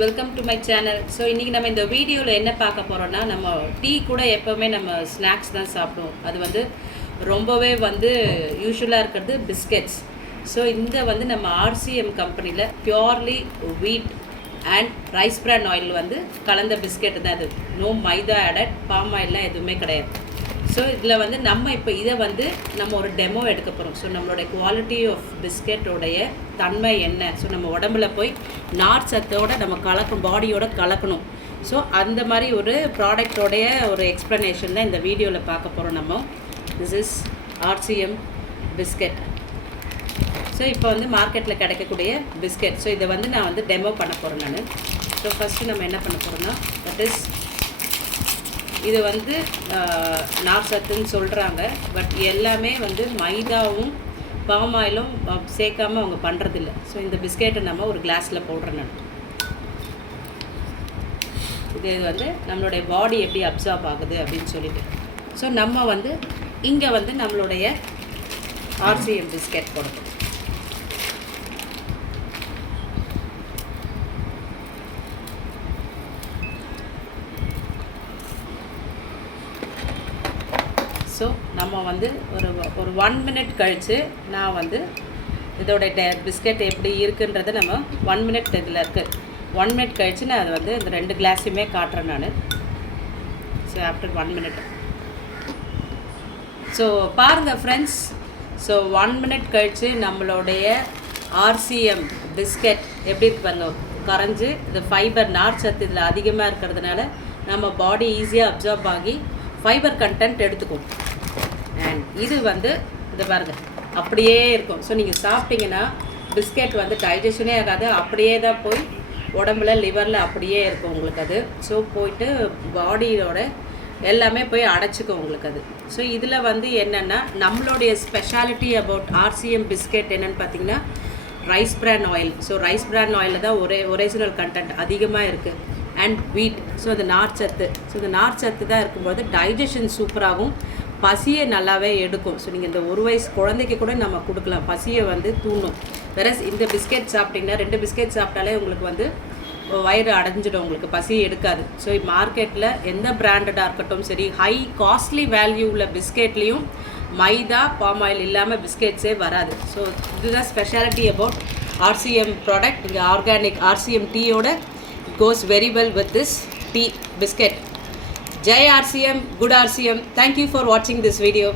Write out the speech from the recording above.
Welcome to my channel. So இன்றைக்கி நம்ம இந்த வீடியோவில் என்ன பார்க்க போகிறோன்னா, நம்ம டீ கூட எப்போவுமே நம்ம ஸ்நாக்ஸ் தான் சாப்பிடுவோம். அது வந்து ரொம்பவே யூஸ்வலாக இருக்கிறது பிஸ்கெட்ஸ். ஸோ இந்த நம்ம ஆர்சிஎம் கம்பெனியில் பியூர்லி வீட் அண்ட் ரைஸ் பிரான் ஆயில் கலந்த பிஸ்கெட்டு தான். அது நோ மைதா ஆடட், பாம் ஆயிலெலாம் எதுவுமே கிடையாது. ஸோ இதில் நம்ம இப்போ இதை நம்ம ஒரு டெமோ எடுக்க போகிறோம். ஸோ நம்மளுடைய குவாலிட்டி ஆஃப் பிஸ்கெட்டோடைய தன்மை என்ன, ஸோ நம்ம உடம்புல போய் நார் சத்தோடு நம்ம பாடியோட கலக்கணும். ஸோ அந்த மாதிரி ஒரு ப்ராடக்டோடைய ஒரு எக்ஸ்ப்ளனேஷன் தான் இந்த வீடியோவில் பார்க்க போகிறோம் நம்ம. This is RCM biscuit. So இப்போ மார்க்கெட்டில் கிடைக்கக்கூடிய பிஸ்கெட். ஸோ இதை நான் டெமோ பண்ண போகிறேன் நான். ஸோ ஃபஸ்ட்டு நம்ம என்ன பண்ண போகிறோம்னா, தட் இஸ் இது நார் சத்துன்னு சொல்கிறாங்க. பட் எல்லாமே மைதாவும் பாம் ஆயிலும் சேர்க்காமல் அவங்க பண்ணுறதில்ல. ஸோ இந்த பிஸ்கெட்டை நம்ம ஒரு கிளாஸில் போடுறேன் நான். இது நம்மளுடைய பாடி எப்படி அப்சார்ப் ஆகுது அப்படின்னு சொல்லிட்டு. ஸோ நம்ம இங்கே நம்மளுடைய ஆர்சிஎம் பிஸ்கெட் போடுறோம். ஸோ நம்ம ஒரு 1 minute கழித்து நான் இதோடைய பிஸ்கெட் எப்படி இருக்குன்றதை நம்ம 1 minute இதில் இருக்குது. 1 minute கழித்து நான் அது இந்த 2 கிளாஸுமே காட்டுறேன் நான். So after 1 minute. ஸோ பாருங்கள் ஃப்ரெண்ட்ஸ். ஸோ 1 minute கழித்து நம்மளுடைய ஆர்சிஎம் பிஸ்கெட் எப்படி இருக்கு பாருங்க, கரைஞ்சி இந்த ஃபைபர் நார் சத்து இதில் அதிகமாக இருக்கிறதுனால நம்ம பாடி ஈஸியாக அப்சார்ப் ஆகி ஃபைபர் கண்டென்ட் எடுத்துக்கும். அண்ட் இது இது பாருங்கள் அப்படியே இருக்கும். ஸோ நீங்கள் சாப்பிட்டீங்கன்னா பிஸ்கெட் டைஜஷனே ஆகாது, அப்படியே தான் போய் உடம்புல லிவரில் அப்படியே இருக்கும் உங்களுக்கு அது. ஸோ போயிட்டு பாடியோட எல்லாமே போய் அடைச்சிக்கும் உங்களுக்கு அது. ஸோ இதில் என்னென்னா நம்மளுடைய ஸ்பெஷாலிட்டி அபவுட் ஆர்சிஎம் பிஸ்கெட் என்னென்னு பார்த்தீங்கன்னா ரைஸ் பிரான் ஆயில். ஸோ ரைஸ் பிரான் ஆயிலில் தான் ஒரிஜினல் கண்டென்ட் அதிகமாக இருக்குது. அண்ட் வீட். ஸோ இந்த நார்ச்சத்து. ஸோ இந்த நார்ச்சத்து தான் இருக்கும்போது டைஜஷன் சூப்பராகவும் பசியை நல்லாவே எடுக்கும். ஸோ நீங்கள் இந்த 1 வயசு குழந்தைக்கு கூட நம்ம கொடுக்கலாம், பசியை தூண்டும். வேற இந்த பிஸ்கெட் சாப்பிட்டிங்கன்னா 2 பிஸ்கெட் சாப்பிட்டாலே உங்களுக்கு வயிறு அடைஞ்சிடும், உங்களுக்கு பசியை எடுக்காது. ஸோ மார்க்கெட்டில் எந்த பிராண்டடாக இருக்கட்டும் சரி, ஹை காஸ்ட்லி வேல்யூ உள்ள பிஸ்கெட்லேயும் மைதா பாம் ஆயில் இல்லாமல் பிஸ்கெட்ஸே வராது. ஸோ இதுதான் ஸ்பெஷாலிட்டி அபவுட் ஆர்சிஎம் ப்ராடக்ட். இங்கே ஆர்கானிக் ஆர்சிஎம் டீயோட goes very well with this tea biscuit. Jai RCM, good RCM. Thank you for watching this video.